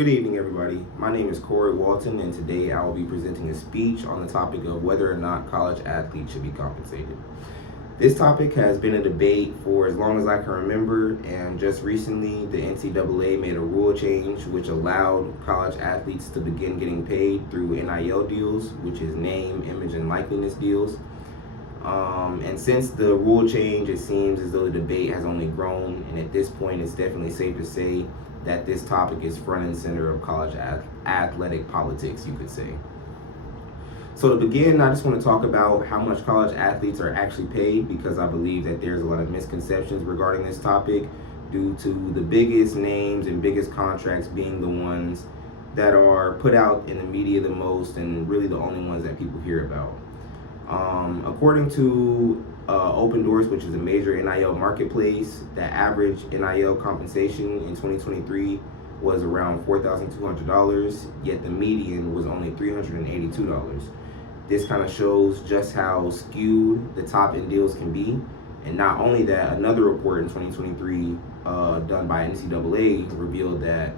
Good evening, everybody. My name is Corey Walton, and today I will be presenting a speech on the topic of whether or not college athletes should be compensated. This topic has been a debate for as long as I can remember, and just recently, the NCAA made a rule change which allowed college athletes to begin getting paid through NIL deals, which is name, image, and likeness deals. And since the rule change, it seems as though the debate has only grown, and at this point, it's definitely safe to say that this topic is front and center of college athletic politics, you could say. So to begin, I just want to talk about how much college athletes are actually paid, because I believe that there's a lot of misconceptions regarding this topic due to the biggest names and biggest contracts being the ones that are put out in the media the most and really the only ones that people hear about. According to Open Doors, which is a major NIL marketplace, the average NIL compensation in 2023 was around $4,200, yet the median was only $382. This kind of shows just how skewed the top end deals can be. And not only that, another report in 2023 done by NCAA revealed that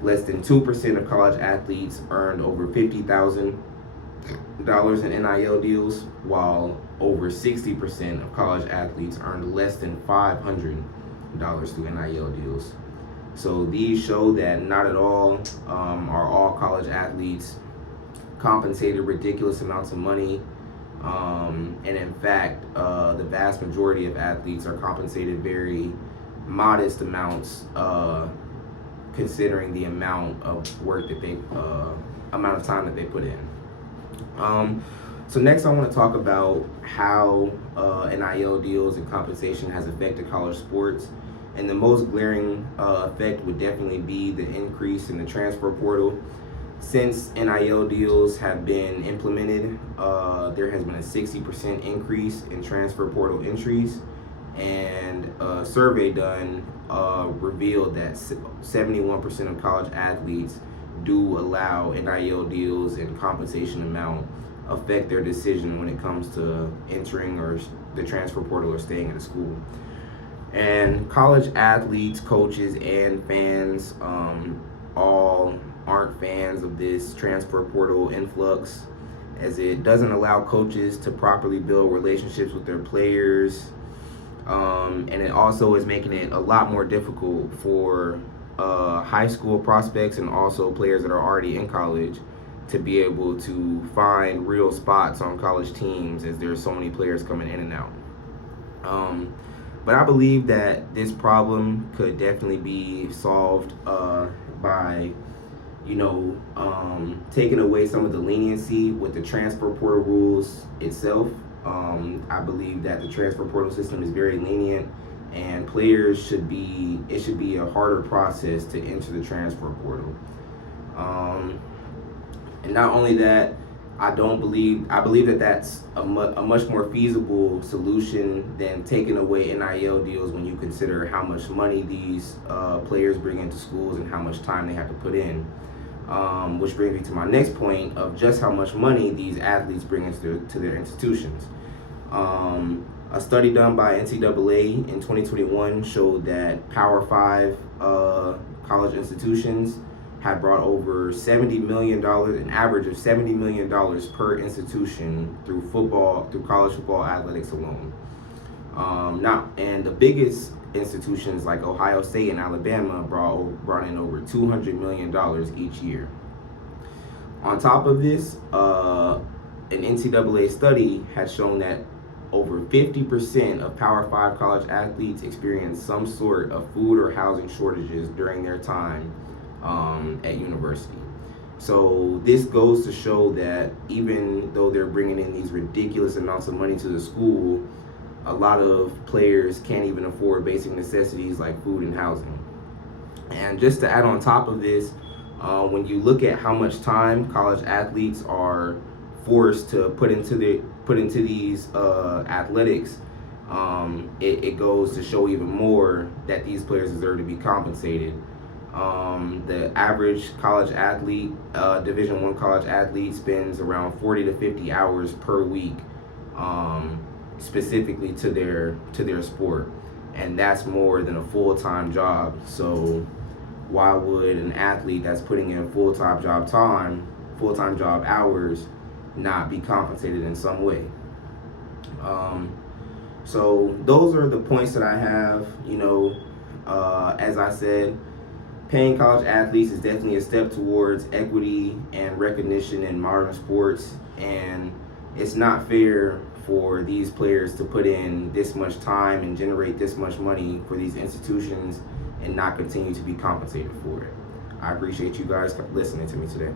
less than 2% of college athletes earned over $50,000 in NIL deals, while over 60% of college athletes earned less than $500 through NIL deals. So these show that not at all are all college athletes compensated ridiculous amounts of money. And in fact, the vast majority of athletes are compensated very modest amounts, considering the amount of work that amount of time that they put in. So next I want to talk about how NIL deals and compensation has affected college sports. And the most glaring effect would definitely be the increase in the transfer portal. Since NIL deals have been implemented, there has been a 60% increase in transfer portal entries. And a survey done revealed that 71% of college athletes do allow NIL deals and compensation amount affect their decision when it comes to entering or the transfer portal or staying at a school. And college athletes, coaches, and fans all aren't fans of this transfer portal influx, as it doesn't allow coaches to properly build relationships with their players. And it also is making it a lot more difficult for high school prospects and also players that are already in college to be able to find real spots on college teams, as there's so many players coming in and out. But I believe that this problem could definitely be solved by taking away some of the leniency with the transfer portal rules itself. I believe that the transfer portal system is very lenient, and players should be a harder process to enter the transfer portal. And not only that, I believe that that's a much more feasible solution than taking away NIL deals when you consider how much money these players bring into schools and how much time they have to put in. Which brings me to my next point of just how much money these athletes bring into their institutions. A study done by NCAA in 2021 showed that Power 5 college institutions had brought over $70 million, an average of $70 million per institution through college football athletics alone. And the biggest institutions like Ohio State and Alabama brought in over $200 million each year. On top of this, an NCAA study has shown that over 50% of Power 5 college athletes experience some sort of food or housing shortages during their time at university. So this goes to show that even though they're bringing in these ridiculous amounts of money to the school, a lot of players can't even afford basic necessities like food and housing. And just to add on top of this, when you look at how much time college athletes are forced to put into these athletics, it goes to show even more that these players deserve to be compensated. The average college athlete, Division I college athlete, spends around 40 to 50 hours per week, specifically to their sport, and that's more than a full-time job. So why would an athlete that's putting in full-time job hours, not be compensated in some way? So those are the points that I have. As I said, paying college athletes is definitely a step towards equity and recognition in modern sports, and it's not fair for these players to put in this much time and generate this much money for these institutions and not continue to be compensated for it. I appreciate you guys listening to me today.